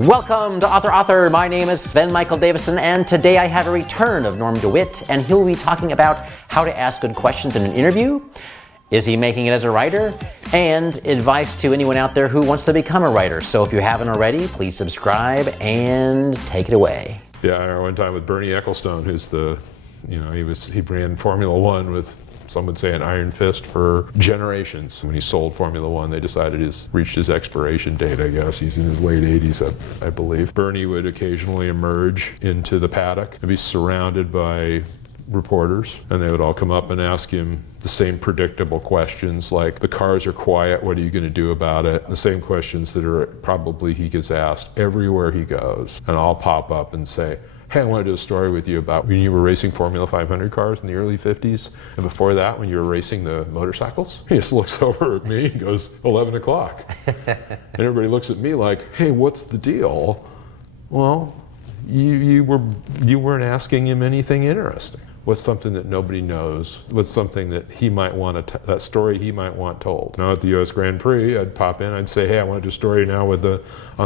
Welcome to Author. My name is Sven Michael Davison, and today I have a return of Norm DeWitt, and he'll be talking about how to ask good questions in an interview. Is he making it as a writer? And advice to anyone out there who wants to become a writer. So if you haven't already, please subscribe and take it away. Yeah, I remember one time with Bernie Ecclestone, who's he ran Formula One with, some would say, an iron fist for generations. When he sold Formula One, they decided he's reached his expiration date, I guess. He's in his late 80s, I believe. Bernie would occasionally emerge into the paddock and be surrounded by reporters, and they would all come up and ask him the same predictable questions like, the cars are quiet, what are you going to do about it? The same questions that are probably he gets asked everywhere he goes. And I'll pop up and say, hey, I want to do a story with you about when you were racing Formula 500 cars in the early 50s, and before that when you were racing the motorcycles. He just looks over at me and goes, 11 o'clock. And everybody looks at me like, hey, what's the deal? Well, you weren't asking him anything interesting. What's something that nobody knows? What's something that he might want to, that story he might want told? Now at the US Grand Prix, I'd pop in, I'd say, hey, I want to do a story now on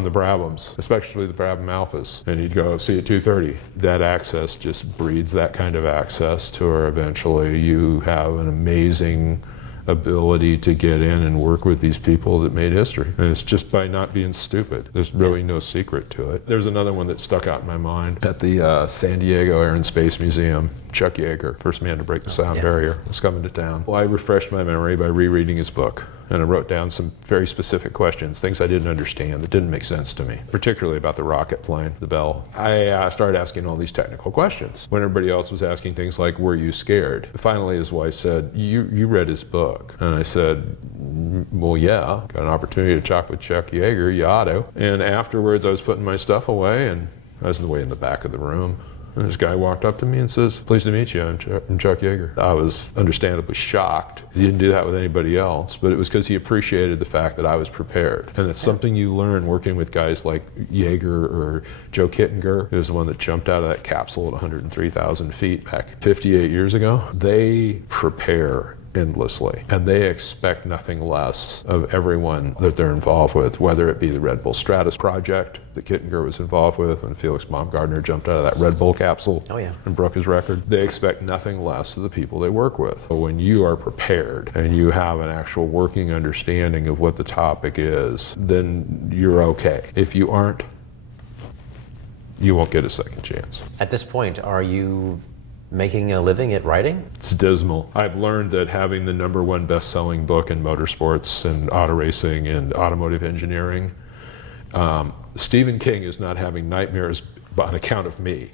the Brabhams, especially the Brabham Alphas. And he'd go, see you at 2:30. That access just breeds that kind of access to where eventually you have an amazing ability to get in and work with these people that made history. And it's just by not being stupid. There's really no secret to it. There's another one that stuck out in my mind. At the San Diego Air and Space Museum, Chuck Yeager, first man to break the sound barrier, was coming to town. Well, I refreshed my memory by rereading his book. And I wrote down some very specific questions, things I didn't understand that didn't make sense to me, particularly about the rocket plane, the Bell. I started asking all these technical questions when everybody else was asking things like, were you scared? Finally, his wife said, you read his book. And I said, well, yeah, got an opportunity to talk with Chuck Yeager, you ought to. And afterwards, I was putting my stuff away, and I was way in the back of the room. And this guy walked up to me and says, pleased to meet you, I'm Chuck Yeager. I was understandably shocked. He didn't do that with anybody else, but it was because he appreciated the fact that I was prepared. And it's something you learn working with guys like Yeager or Joe Kittinger, who's the one that jumped out of that capsule at 103,000 feet back 58 years ago. They prepare endlessly, and they expect nothing less of everyone that they're involved with, whether it be the Red Bull Stratus project that Kittinger was involved with when Felix Baumgartner jumped out of that Red Bull capsule and broke his record. They expect nothing less of the people they work with. But when you are prepared and you have an actual working understanding of what the topic is, then you're okay. If you aren't, you won't get a second chance. At this point, are you making a living at writing? It's dismal. I've learned that having the #1 best-selling book in motorsports and auto racing and automotive engineering, Stephen King is not having nightmares on account of me.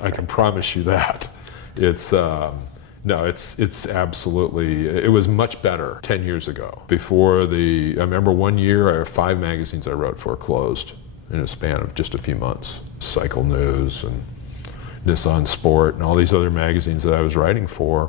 I can promise you that. It's absolutely, it was much better 10 years ago. I remember one year, 5 magazines I wrote for closed in a span of just a few months. Cycle News and Nissan Sport and all these other magazines that I was writing for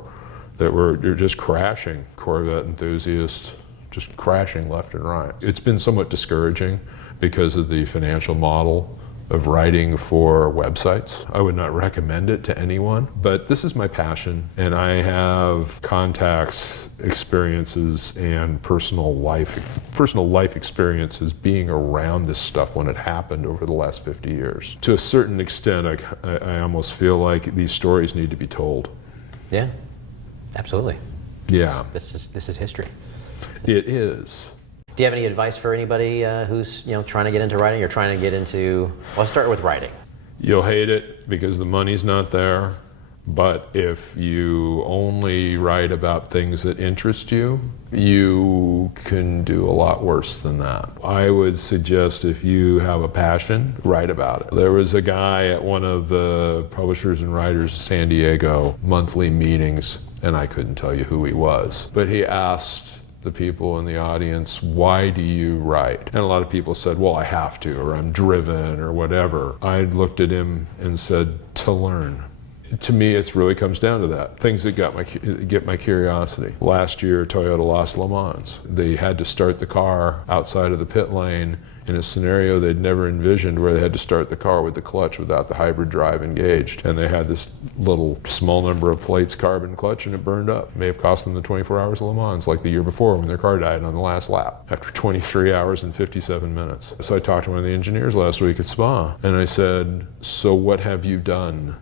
that were just crashing. Corvette Enthusiast, just crashing left and right. It's been somewhat discouraging because of the financial model of writing for websites. I would not recommend it to anyone, but this is my passion, and I have contacts, experiences, and personal life experiences being around this stuff when it happened over the last 50 years. To a certain extent, I almost feel like these stories need to be told. Yeah, absolutely. Yeah. This is history. It is. Do you have any advice for anybody who's trying to get into writing or trying to get into, let's start with writing. You'll hate it because the money's not there, but if you only write about things that interest you, you can do a lot worse than that. I would suggest if you have a passion, write about it. There was a guy at one of the Publishers and Writers San Diego monthly meetings, and I couldn't tell you who he was, but he asked the people in the audience, why do you write? And a lot of people said, well, I have to, or I'm driven, or whatever. I looked at him and said, to learn. To me, it really comes down to that. Things that get my curiosity. Last year, Toyota lost Le Mans. They had to start the car outside of the pit lane in a scenario they'd never envisioned, where they had to start the car with the clutch without the hybrid drive engaged. And they had this little small number of plates carbon clutch, and it burned up. It may have cost them the 24 hours of Le Mans, like the year before when their car died on the last lap after 23 hours and 57 minutes. So I talked to one of the engineers last week at Spa, and I said, so what have you done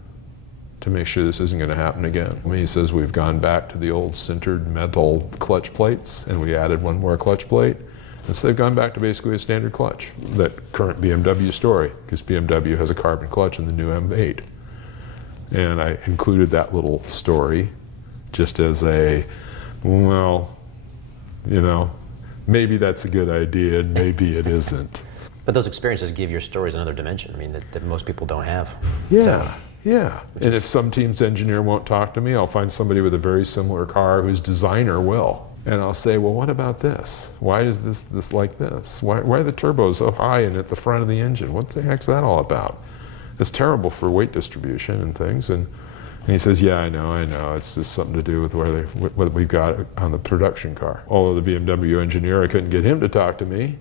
to make sure this isn't going to happen again? And he says, we've gone back to the old sintered metal clutch plates, and we added one more clutch plate. And so they've gone back to basically a standard clutch, that current BMW story, because BMW has a carbon clutch in the new M8. And I included that little story just as a, well, you know, maybe that's a good idea, and maybe it isn't. But those experiences give your stories another dimension, I mean, that most people don't have. Yeah. So. Yeah, and if some team's engineer won't talk to me, I'll find somebody with a very similar car whose designer will. And I'll say, well, what about this? Why is this like this? Why are the turbos so high and at the front of the engine? What the heck's that all about? It's terrible for weight distribution and things. And he says, yeah, I know. It's just something to do with what we've got on the production car. Although the BMW engineer, I couldn't get him to talk to me.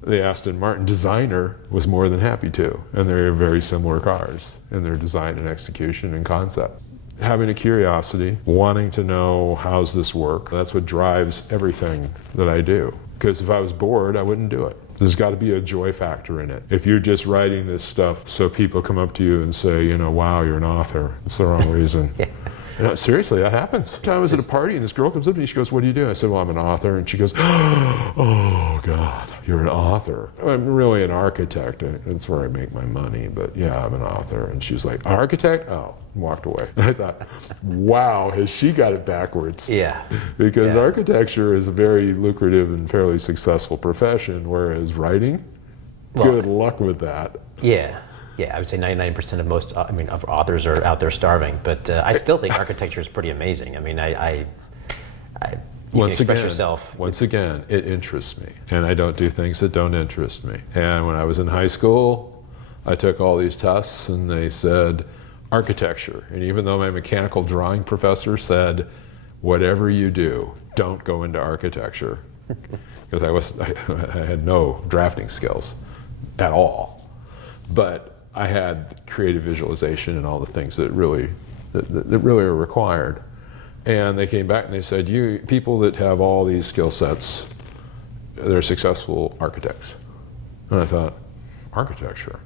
The Aston Martin designer was more than happy to, and they're very similar cars in their design and execution and concept. Having a curiosity, wanting to know how's this work, that's what drives everything that I do. Because if I was bored, I wouldn't do it. There's got to be a joy factor in it. If you're just writing this stuff so people come up to you and say, you know, wow, you're an author, it's the wrong reason. Yeah. No, seriously, that happens. I was at a party and this girl comes up to me, she goes, what do you do? I said, well, I'm an author. And she goes, oh God, you're an author. I'm really an architect. That's where I make my money, but yeah, I'm an author. And she was like, architect? Oh, and walked away. And I thought, wow, has she got it backwards? Yeah. Because architecture is a very lucrative and fairly successful profession, whereas writing, good luck with that. Yeah. Yeah, I would say 99% of most, of authors are out there starving, but I still think architecture is pretty amazing. I mean, you can express yourself. Once again, it interests me, and I don't do things that don't interest me. And when I was in high school, I took all these tests, and they said architecture. And even though my mechanical drawing professor said, whatever you do, don't go into architecture, because I had no drafting skills at all. But I had creative visualization and all the things that really are required. And they came back and they said, you people that have all these skill sets, they're successful architects. And I thought, architecture?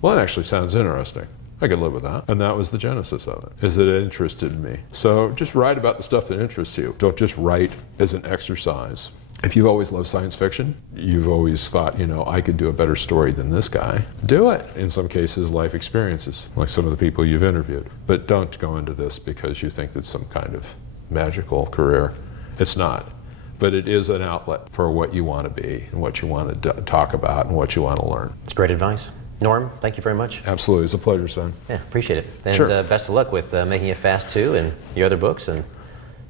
Well, that actually sounds interesting. I could live with that. And that was the genesis of it, is that it interested me. So just write about the stuff that interests you. Don't just write as an exercise. If you've always loved science fiction, you've always thought, you know, I could do a better story than this guy, do it. In some cases, life experiences, like some of the people you've interviewed. But don't go into this because you think it's some kind of magical career. It's not. But it is an outlet for what you want to be and what you want to talk about and what you want to learn. It's great advice. Norm, thank you very much. Absolutely. It's a pleasure, Sven. Yeah, appreciate it. And sure. Best of luck with Making It Fast 2 and your other books, and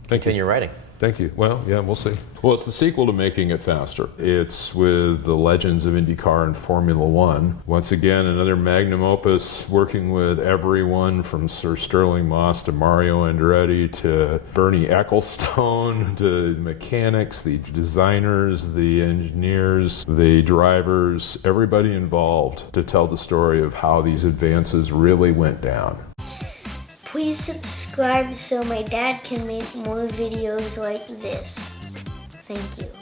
continue your writing. Thank you. Well, yeah, we'll see. Well, it's the sequel to Making It Faster. It's with the legends of IndyCar and Formula One. Once again, another magnum opus, working with everyone from Sir Sterling Moss to Mario Andretti to Bernie Ecclestone to mechanics, the designers, the engineers, the drivers, everybody involved to tell the story of how these advances really went down. Please subscribe so my dad can make more videos like this. Thank you.